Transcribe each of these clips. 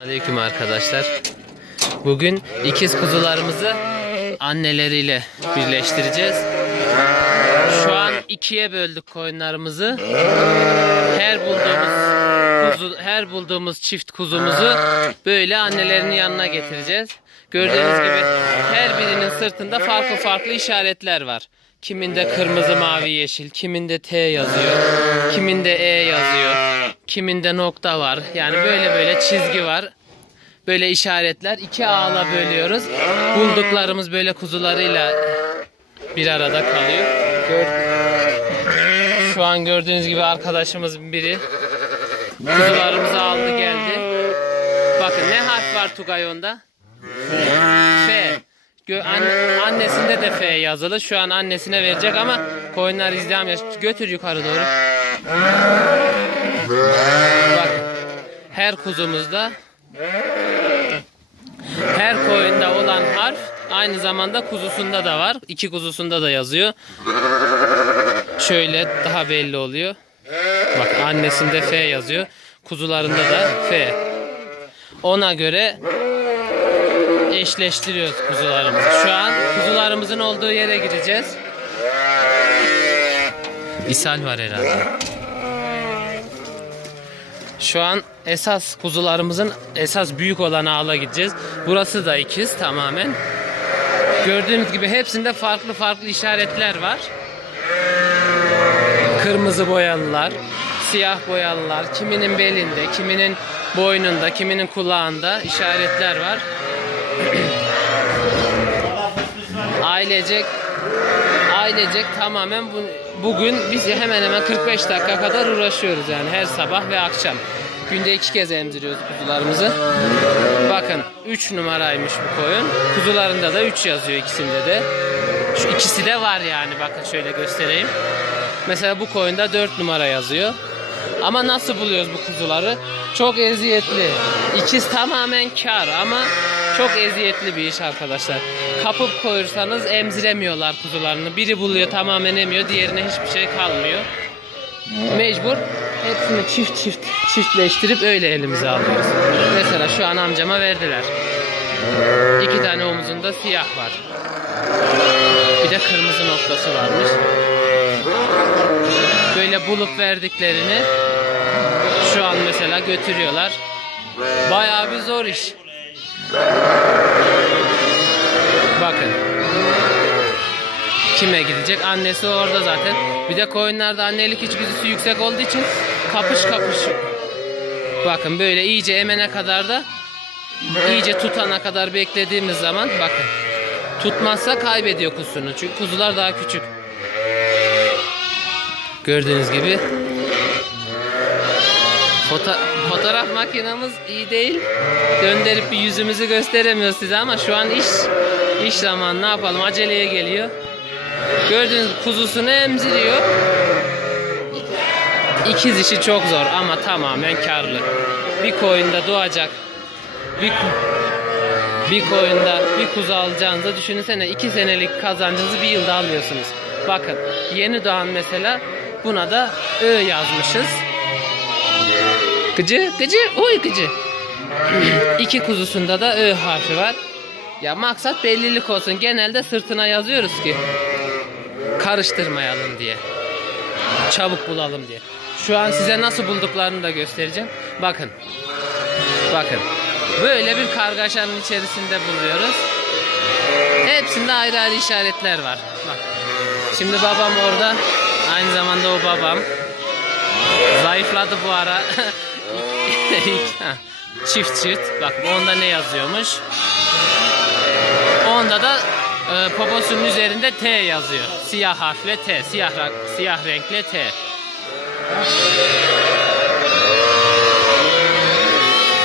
Aleyküm arkadaşlar. Bugün ikiz kuzularımızı anneleriyle birleştireceğiz. Şu an ikiye böldük koyunlarımızı. Her bulduğumuz kuzu, her bulduğumuz çift kuzumuzu böyle annelerinin yanına getireceğiz. Gördüğünüz gibi her birinin sırtında farklı farklı işaretler var. Kiminde kırmızı, mavi, yeşil, kiminde T yazıyor, kiminde E yazıyor, kiminde nokta var. Yani böyle böyle çizgi var. Böyle işaretler iki ağla bölüyoruz. Bulduklarımız böyle kuzularıyla bir arada kalıyor. Gör- Şu an gördüğünüz gibi arkadaşımız biri kuzularımızı aldı geldi. Bakın ne harf var Tugay onda? F. Gö- an- annesinde de F yazılı. Şu an annesine verecek ama koyunlar yaş- Götür yukarı doğru. Bakın. Her kuzumuzda her koyunda olan harf aynı zamanda kuzusunda da var. İki kuzusunda da yazıyor. Şöyle daha belli oluyor. Bak annesinde F yazıyor. Kuzularında da F. Ona göre eşleştiriyoruz kuzularımızı. Şu an kuzularımızın olduğu yere gideceğiz. İshal var herhalde. Şu an esas kuzularımızın esas büyük olan ağla gideceğiz. Burası da ikiz tamamen. Gördüğünüz gibi hepsinde farklı farklı işaretler var. Kırmızı boyalılar, siyah boyalılar, kiminin belinde, kiminin boynunda, kiminin kulağında işaretler var. ailecek ailecek tamamen bu, bugün biz hemen hemen 45 dakika kadar uğraşıyoruz yani her sabah ve akşam. Günde iki kez emziriyoruz kuzularımızı. Bakın 3 numaraymış bu koyun. Kuzularında da 3 yazıyor ikisinde de. Şu ikisi de var yani bakın şöyle göstereyim. Mesela bu koyunda 4 numara yazıyor. Ama nasıl buluyoruz bu kuzuları? Çok eziyetli. İkiz tamamen kar ama çok eziyetli bir iş arkadaşlar. Kapıp koyursanız emziremiyorlar kuzularını. Biri buluyor tamamen emiyor, diğerine hiçbir şey kalmıyor. Mecbur hepsini çift çift çiftleştirip öyle elimize alıyoruz. Mesela şu an amcama verdiler. İki tane omuzunda siyah var. Bir de kırmızı noktası varmış. Böyle bulup verdiklerini şu an mesela götürüyorlar. Bayağı bir zor iş. Bakın. Kime gidecek? Annesi orada zaten. Bir de koyunlarda annelik içgüdüsü yüksek olduğu için kapış kapış. Bakın böyle iyice emene kadar da iyice tutana kadar beklediğimiz zaman bakın. Tutmazsa kaybediyor kuzunu. Çünkü kuzular daha küçük. Gördüğünüz gibi Foto fotoğraf makinamız iyi değil. Döndürüp bir yüzümüzü gösteremiyoruz size ama şu an iş iş zaman ne yapalım aceleye geliyor. Gördüğünüz kuzusunu emziriyor. İkiz işi çok zor ama tamamen karlı. Bir koyunda doğacak. Bir bir koyunda bir kuzu alacağınızı düşünsene iki senelik kazancınızı bir yılda alıyorsunuz. Bakın yeni doğan mesela buna da Ö yazmışız. Gıcı, gıcı, oy gıcı. İki kuzusunda da Ö harfi var. Ya maksat bellilik olsun. Genelde sırtına yazıyoruz ki karıştırmayalım diye. Çabuk bulalım diye. Şu an size nasıl bulduklarını da göstereceğim. Bakın. Bakın. Böyle bir kargaşanın içerisinde buluyoruz. Hepsinde ayrı ayrı işaretler var. Bak. Şimdi babam orada. Aynı zamanda o babam. Zayıfladı bu ara. çift çift. Bak onda ne yazıyormuş? Onda da e, poposunun üzerinde T yazıyor. Siyah harfle T. Siyah, siyah renkle T.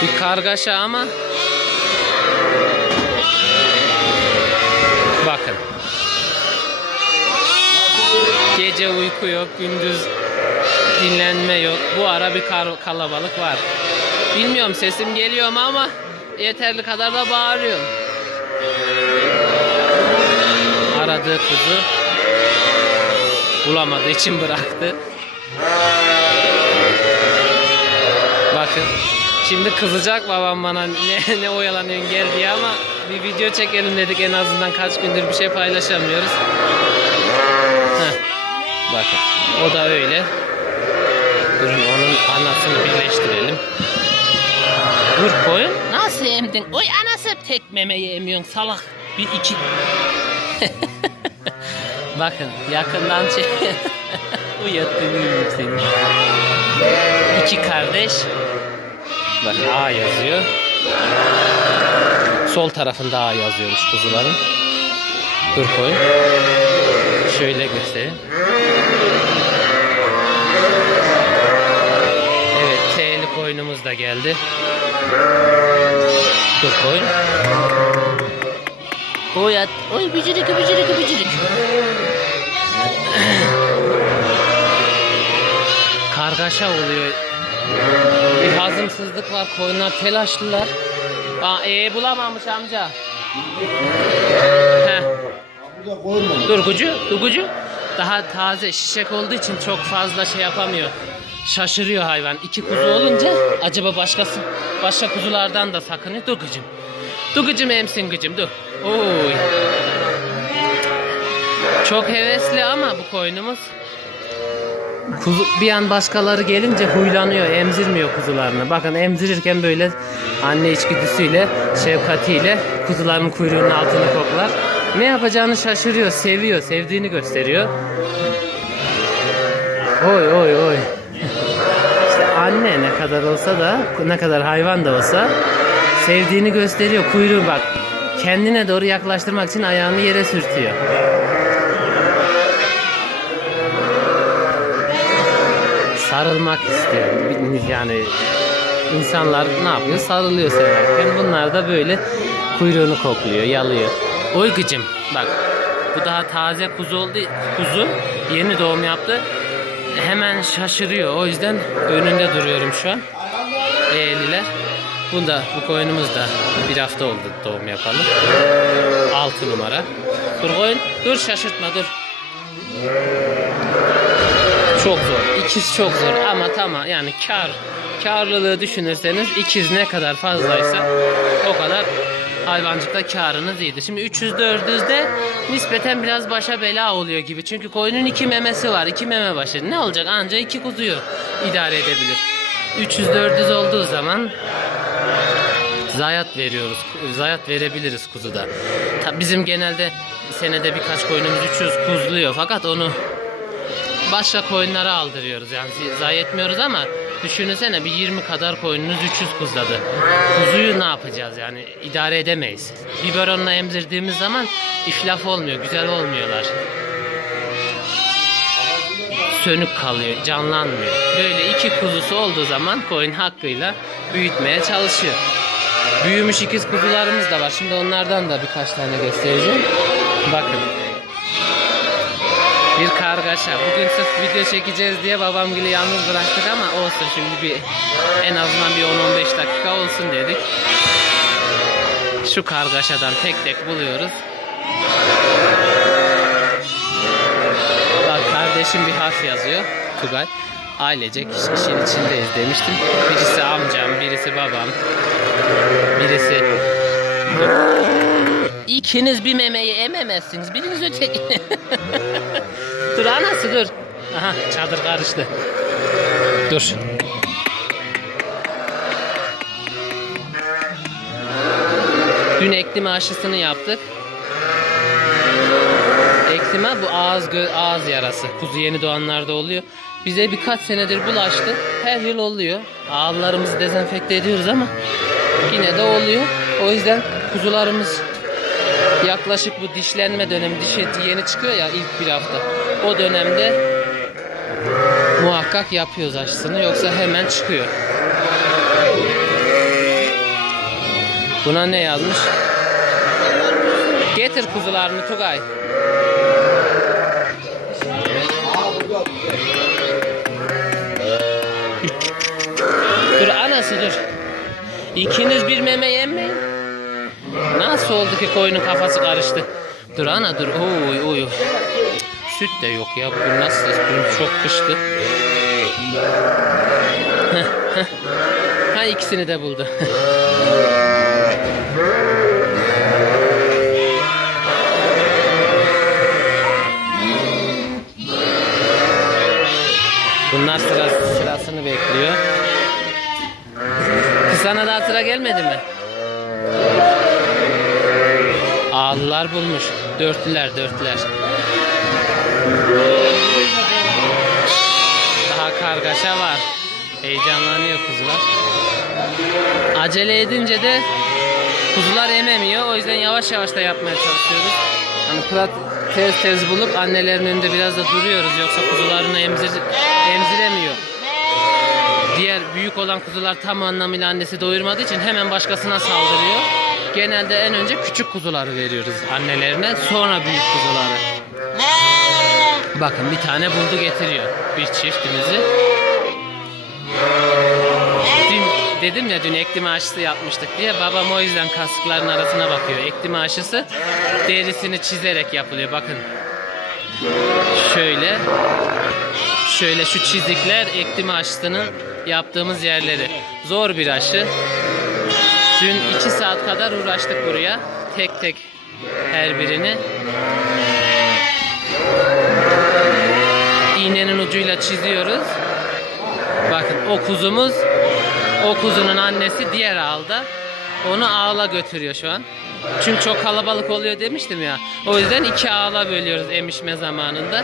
Bir kargaşa ama bakın. Gece uyku yok, gündüz dinlenme yok. Bu ara bir kalabalık var. Bilmiyorum sesim geliyor mu ama yeterli kadar da bağırıyorum. Aradığı kuzu bulamadığı için bıraktı. Bakın Şimdi kızacak babam bana ne, ne oyalanıyorsun gel diye ama bir video çekelim dedik en azından kaç gündür bir şey paylaşamıyoruz. Bakın o da öyle. Durun onun anasını birleştirelim. Dur koyun. Nasıl emdin? Oy anası tek memeyi emiyorsun salak. Bir iki. Bakın yakından çek. Uyattığını yiyeyim seni. İki kardeş. Bak A yazıyor. Sol tarafında A yazıyormuş kuzuların. Dur koy. Şöyle göstereyim. Koyunumuz da geldi. Dur koyun. Oy at. Oy bücürük bücürük bücürük. Kargaşa oluyor. Bir hazımsızlık var. Koyunlar telaşlılar. Aa, ee, bulamamış amca. Heh. Burada koyma. Durgucu, durgucu. Daha taze şişek olduğu için çok fazla şey yapamıyor. Şaşırıyor hayvan. İki kuzu olunca acaba başkası başka kuzulardan da sakınıyor. Dur gıcım. Dur gıcım emsin gıcım dur. Oy. Çok hevesli ama bu koyunumuz. Kuzu, bir an başkaları gelince huylanıyor, emzirmiyor kuzularını. Bakın emzirirken böyle anne içgüdüsüyle, şefkatiyle kuzuların kuyruğunun altını koklar. Ne yapacağını şaşırıyor, seviyor, sevdiğini gösteriyor. Oy oy oy. Anne ne kadar olsa da, ne kadar hayvan da olsa sevdiğini gösteriyor. Kuyruğu bak, kendine doğru yaklaştırmak için ayağını yere sürtüyor. sarılmak istiyor. Yani insanlar ne yapıyor? Sarılıyor severken. Bunlar da böyle kuyruğunu kokluyor, yalıyor. Oy bak bu daha taze kuzu oldu. Kuzu yeni doğum yaptı. Hemen şaşırıyor. O yüzden önünde duruyorum şu an. Eğliler. Bunda bu koyunumuz da bir hafta oldu doğum yapalım. 6 numara. Dur koyun. Dur şaşırtma dur. Çok zor. İkiz çok zor ama tamam yani kar karlılığı düşünürseniz ikiz ne kadar fazlaysa o kadar hayvancılıkta karınız iyidir. Şimdi 300 400'de nispeten biraz başa bela oluyor gibi. Çünkü koyunun iki memesi var. iki meme başı. Ne olacak? Anca iki kuzuyu idare edebilir. 300 400 olduğu zaman zayiat veriyoruz. Zayiat verebiliriz kuzuda. Bizim genelde senede birkaç koyunumuz 300 kuzluyor. Fakat onu başka koyunlara aldırıyoruz. Yani zayi etmiyoruz ama düşünsene bir 20 kadar koyununuz 300 kuzladı. Kuzuyu ne yapacağız yani idare edemeyiz. Biberonla emzirdiğimiz zaman iflaf olmuyor, güzel olmuyorlar. Sönük kalıyor, canlanmıyor. Böyle iki kuzusu olduğu zaman koyun hakkıyla büyütmeye çalışıyor. Büyümüş ikiz kuzularımız da var. Şimdi onlardan da birkaç tane göstereceğim. Bakın. Bir kargaşa. Bugün sırf video çekeceğiz diye babam gibi yalnız bıraktık ama olsun şimdi bir en azından bir 10-15 dakika olsun dedik. Şu kargaşadan tek tek buluyoruz. Bak kardeşim bir harf yazıyor. Tugay. Ailecek iş- işin içindeyiz demiştim. Birisi amcam, birisi babam, birisi... İkiniz bir memeyi ememezsiniz. Biriniz öteki. dur anası dur. Aha çadır karıştı. Dur. Dün eklime aşısını yaptık. Eklime bu ağız ağız yarası. Kuzu yeni doğanlarda oluyor. Bize birkaç senedir bulaştı. Her yıl oluyor. Ağızlarımızı dezenfekte ediyoruz ama yine de oluyor. O yüzden kuzularımız yaklaşık bu dişlenme dönemi diş eti yeni çıkıyor ya ilk bir hafta. O dönemde muhakkak yapıyoruz aşısını yoksa hemen çıkıyor. Buna ne yazmış? Getir kuzularını Tugay. Dur anası dur. İkiniz bir meme yemeyin. Nasıl oldu ki koyunun kafası karıştı? Dur ana dur. Oy oy. Süt de yok ya. Bugün nasıl? Bugün çok kıştı. Ha ikisini de buldu. Bunlar sıra, sırasını bekliyor. Sana daha sıra gelmedi mi? Ağlılar bulmuş. Dörtlüler, dörtlüler. Daha kargaşa var. Heyecanlanıyor kuzular. Acele edince de kuzular ememiyor. O yüzden yavaş yavaş da yapmaya çalışıyoruz. Hani plat tez tez bulup annelerin önünde biraz da duruyoruz. Yoksa kuzularını emzir, emziremiyor. Diğer büyük olan kuzular tam anlamıyla annesi doyurmadığı için hemen başkasına saldırıyor. Genelde en önce küçük kuzuları veriyoruz annelerine. Sonra büyük kuzuları. Bakın bir tane buldu getiriyor. Bir çiftimizi. Dedim ya dün ektim aşısı yapmıştık diye. Babam o yüzden kasıkların arasına bakıyor. Ektim aşısı derisini çizerek yapılıyor. Bakın. Şöyle. Şöyle şu çizikler ektim aşısının yaptığımız yerleri. Zor bir aşı. Dün 2 saat kadar uğraştık buraya. Tek tek her birini. İğnenin ucuyla çiziyoruz. Bakın o kuzumuz, o kuzunun annesi diğer ağılda. Onu ağla götürüyor şu an. Çünkü çok kalabalık oluyor demiştim ya. O yüzden iki ağla bölüyoruz emişme zamanında.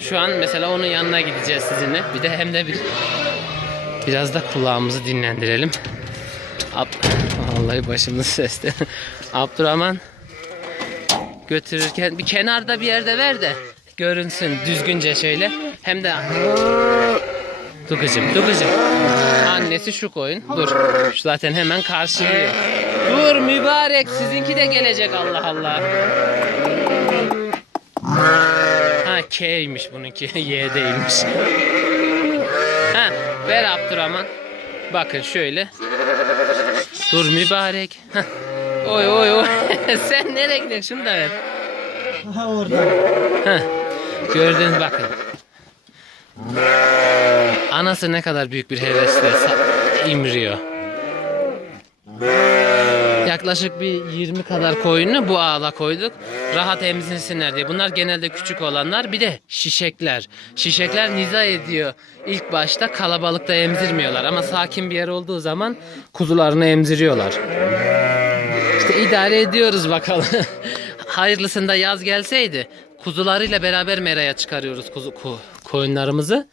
Şu an mesela onun yanına gideceğiz sizinle. Bir de hem de bir biraz da kulağımızı dinlendirelim. Ab Vallahi başımız seste. Abdurrahman götürürken bir kenarda bir yerde ver de görünsün düzgünce şöyle. Hem de Dur kızım, Annesi şu koyun. Dur. Şu zaten hemen karşılıyor. Dur mübarek sizinki de gelecek Allah Allah. Ha K'ymiş bununki. Y değilmiş. Ha ver Abdurrahman. Bakın şöyle. Dur mübarek. Oy oy oy. Sen nereye gidiyorsun? Şunu da ver. Ha orada. Heh. Gördün bakın. Anası ne kadar büyük bir hevesle imriyor. Yaklaşık bir 20 kadar koyunu bu ağla koyduk. Rahat emzinsinler diye. Bunlar genelde küçük olanlar. Bir de şişekler. Şişekler niza ediyor. İlk başta kalabalıkta emzirmiyorlar. Ama sakin bir yer olduğu zaman kuzularını emziriyorlar. İşte idare ediyoruz bakalım. Hayırlısında yaz gelseydi kuzularıyla beraber meraya çıkarıyoruz kuzu ku- koyunlarımızı.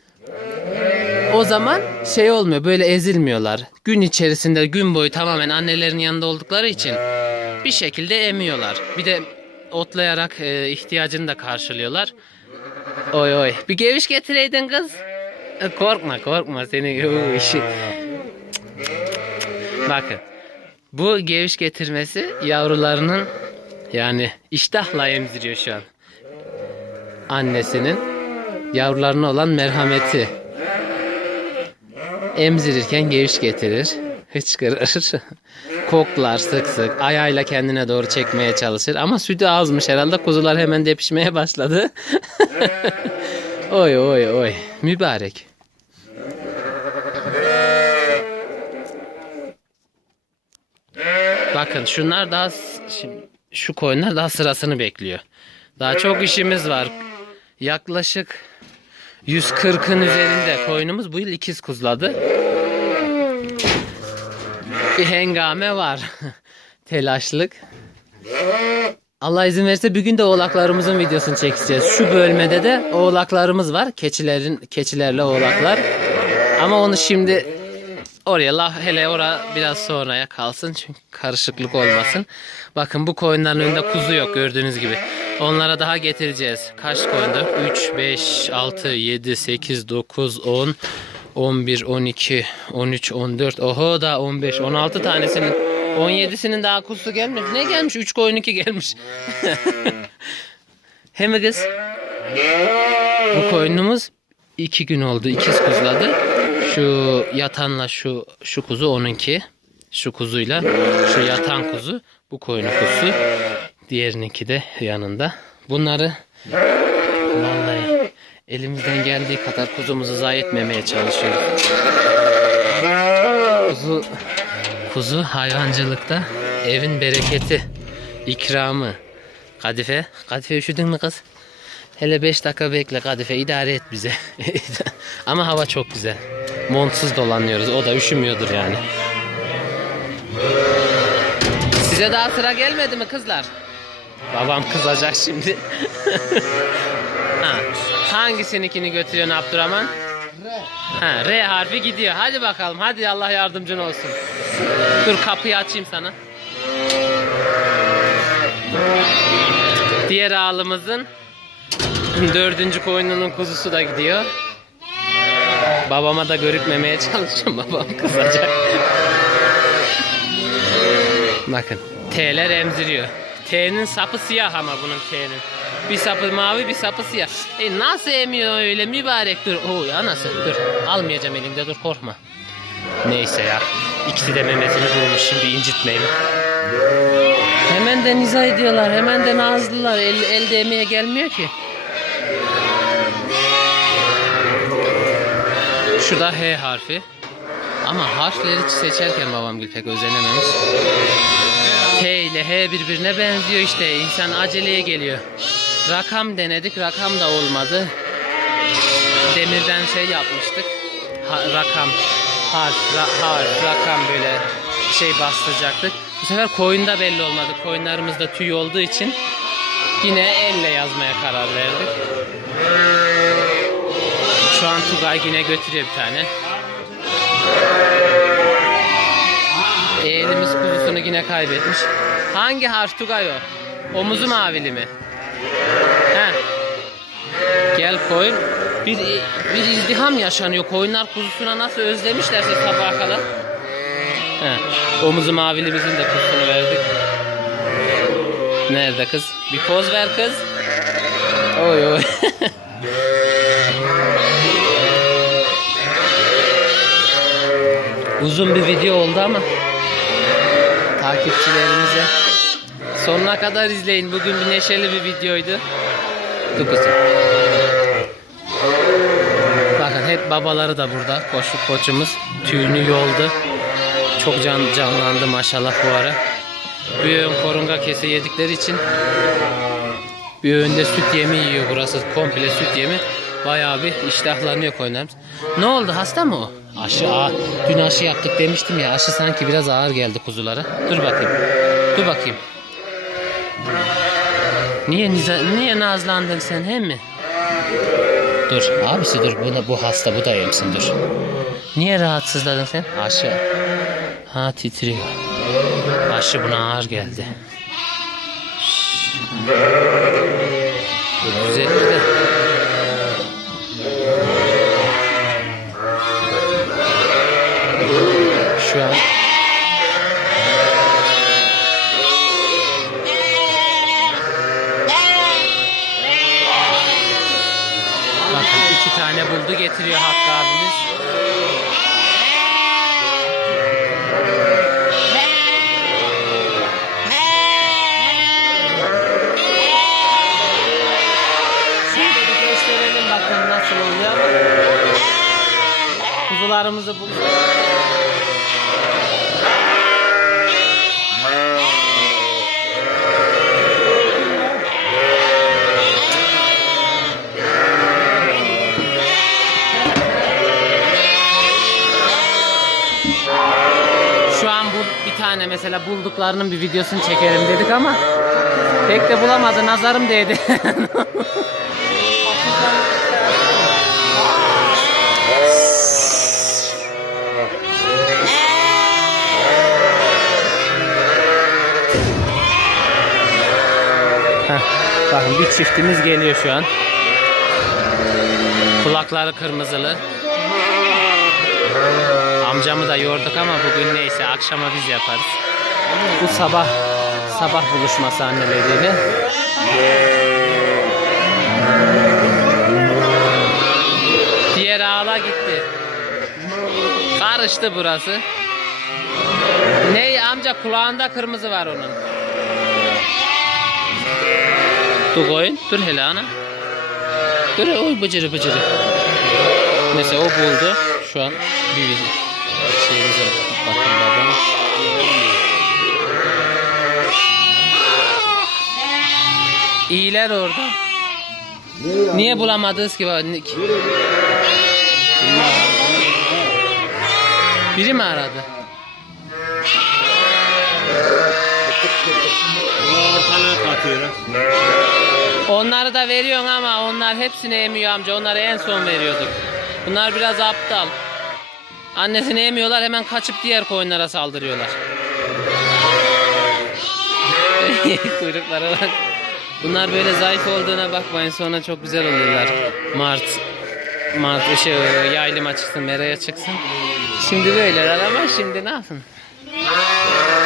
O zaman şey olmuyor böyle ezilmiyorlar. Gün içerisinde gün boyu tamamen annelerin yanında oldukları için bir şekilde emiyorlar. Bir de otlayarak e, ihtiyacını da karşılıyorlar. Oy oy. Bir geviş getireydin kız. E, Korkma korkma seni o işi. Bakın. Bu geviş getirmesi yavrularının yani iştahla emziriyor şu an. Annesinin yavrularına olan merhameti. Emzirirken geviş getirir, hıçkırır, koklar sık sık, ayağıyla kendine doğru çekmeye çalışır. Ama sütü azmış herhalde kuzular hemen depişmeye başladı. oy oy oy mübarek. Bakın şunlar daha şimdi şu koyunlar daha sırasını bekliyor. Daha çok işimiz var. Yaklaşık 140'ın üzerinde koyunumuz bu yıl ikiz kuzladı. Bir hengame var. Telaşlık. Allah izin verirse bir gün de oğlaklarımızın videosunu çekeceğiz. Şu bölmede de oğlaklarımız var. Keçilerin keçilerle oğlaklar. Ama onu şimdi oraya la hele ora biraz sonraya kalsın çünkü karışıklık olmasın. Bakın bu koyunların önünde kuzu yok gördüğünüz gibi. Onlara daha getireceğiz. Kaç koyundu? 3, 5, 6, 7, 8, 9, 10, 11, 12, 13, 14. Oho da 15, 16 tanesinin 17'sinin daha kuzusu gelmiş. Ne gelmiş? 3 koyun 2 gelmiş. He kız? Bu koyunumuz 2 gün oldu. ikiz kuzladı. Şu yatanla şu şu kuzu onunki. Şu kuzuyla şu yatan kuzu bu koyunun kuzusu. Diğerininki de yanında. Bunları vallahi elimizden geldiği kadar kuzumuzu zayi etmemeye çalışıyoruz. Kuzu, kuzu hayvancılıkta evin bereketi, ikramı. Kadife, Kadife üşüdün mü kız? Hele 5 dakika bekle Kadife idare et bize. Ama hava çok güzel. Montsuz dolanıyoruz. O da üşümüyordur yani. Size daha sıra gelmedi mi kızlar? Babam kızacak şimdi. ha, hangisininkini götürüyorsun Abdurrahman? Ha, R harfi gidiyor. Hadi bakalım. Hadi Allah yardımcın olsun. Dur kapıyı açayım sana. Diğer ağlımızın dördüncü koyununun kuzusu da gidiyor. Babama da görükmemeye çalışıyorum. Babam kızacak. Bakın. T'ler emziriyor. T'nin sapı siyah ama bunun T'nin. Bir sapı mavi bir sapı siyah. E nasıl emiyor öyle mübarek dur. Oy anası dur. Almayacağım elimde dur korkma. Neyse ya. İkisi de Mehmet'ini bulmuş şimdi incitmeyelim. Hemen de niza ediyorlar. Hemen de nazlılar. El, elde emeğe gelmiyor ki. Şu da H harfi. Ama harfleri seçerken babam Gül pek özenememiş. T ile H birbirine benziyor işte. İnsan aceleye geliyor. Rakam denedik. Rakam da olmadı. Demirden şey yapmıştık. Ha- rakam, harf, ra- harf, rakam böyle şey bastıracaktık. Bu sefer koyunda belli olmadı. Koyunlarımızda tüy olduğu için yine elle yazmaya karar verdik. Şu an Tugay yine götürüyor bir tane. Eğilimiz kuzusunu yine kaybetmiş. Hangi harf Tugay o? Omuzu mavili mi? He. Gel koyun. Bir, bir izdiham yaşanıyor. Koyunlar kuzusuna nasıl özlemişlerse sabaha kadar. He. Omuzu mavilimizin de kuzusunu verdik. Nerede kız? Bir poz ver kız. Oy oy. Uzun bir video oldu ama takipçilerimize sonuna kadar izleyin. Bugün bir neşeli bir videoydu. Kızım. Bakın hep babaları da burada. Koşuk koçumuz. Tüyünü yoldu. Çok can canlandı maşallah bu ara. Bir korunga kese yedikleri için bir öğünde süt yemi yiyor burası. Komple süt yemi. Bayağı bir iştahlanıyor koyunlarımız. Ne oldu hasta mı o? Aşı ağır. Dün aşı yaptık demiştim ya. Aşı sanki biraz ağır geldi kuzulara. Dur bakayım. Dur bakayım. Niye niye nazlandın sen he mi? Dur abisi dur bu, bu hasta bu da emsin dur. Niye rahatsızladın sen? Aşı. Ha titriyor. Aşı buna ağır geldi. Bu Düzelir de. Buldu getiriyor Hakkı abimiz. Şimdi bir gösterelim bakın nasıl oluyor. Kuzularımızı bulduk. Bir tane mesela bulduklarının bir videosunu çekelim dedik ama pek de bulamadı. Nazarım değdi. Bakın bir çiftimiz geliyor şu an. Kulakları kırmızılı. Amcamı da yorduk ama bugün neyse akşama biz yaparız. Bu sabah sabah buluşması anneleriyle. Diğer ağla gitti. Karıştı burası. Ney amca kulağında kırmızı var onun. Dur koyun. Dur hele ana. Dur oy bıcırı bıcırı. Neyse o buldu. Şu an bir şeyimize bakın baba. İyiler orada. Niye bulamadınız ki? Biri mi aradı? Onları da veriyorsun ama onlar hepsini emiyor amca. Onları en son veriyorduk. Bunlar biraz aptal. Annesini emiyorlar hemen kaçıp diğer koyunlara saldırıyorlar. Kuyruklara bak. Bunlar böyle zayıf olduğuna bakmayın sonra çok güzel oluyorlar. Mart Mart şey yaylıma çıksın, meraya çıksın. Şimdi böyleler ama şimdi ne yapın?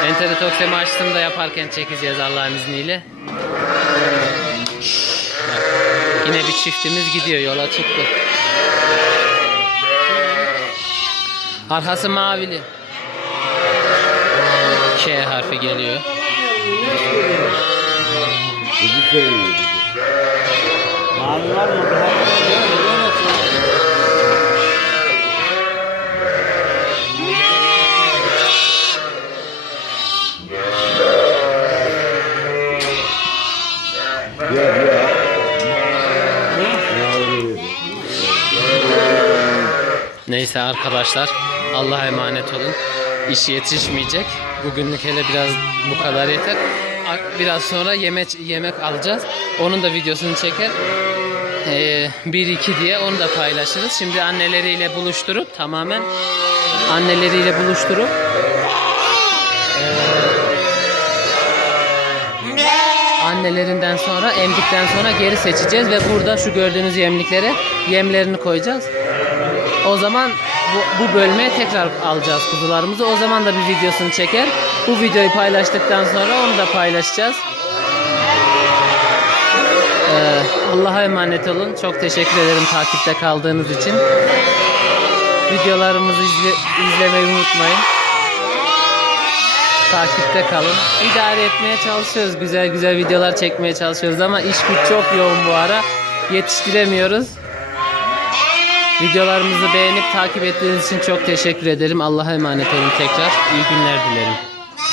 Enteritoksemi açtım da yaparken çekeceğiz Allah'ın izniyle. Yine bir çiftimiz gidiyor yola çıktı. Arkası mavili. K harfi geliyor. Bizi. Mavi mı? Neyse arkadaşlar Allah'a emanet olun. İş yetişmeyecek. Bugünlük hele biraz bu kadar yeter. Biraz sonra yemek yemek alacağız. Onun da videosunu çeker. Ee, 1-2 diye onu da paylaşırız. Şimdi anneleriyle buluşturup tamamen anneleriyle buluşturup annelerinden sonra emdikten sonra geri seçeceğiz ve burada şu gördüğünüz yemliklere yemlerini koyacağız. O zaman bu, bu bölmeye tekrar alacağız kuzularımızı. O zaman da bir videosunu çeker. Bu videoyu paylaştıktan sonra onu da paylaşacağız. Ee, Allah'a emanet olun. Çok teşekkür ederim takipte kaldığınız için. Videolarımızı izle, izlemeyi unutmayın. Takipte kalın. İdare etmeye çalışıyoruz. Güzel güzel videolar çekmeye çalışıyoruz ama iş güç çok yoğun bu ara. Yetiştiremiyoruz. Videolarımızı beğenip takip ettiğiniz için çok teşekkür ederim. Allah'a emanet olun tekrar. İyi günler dilerim.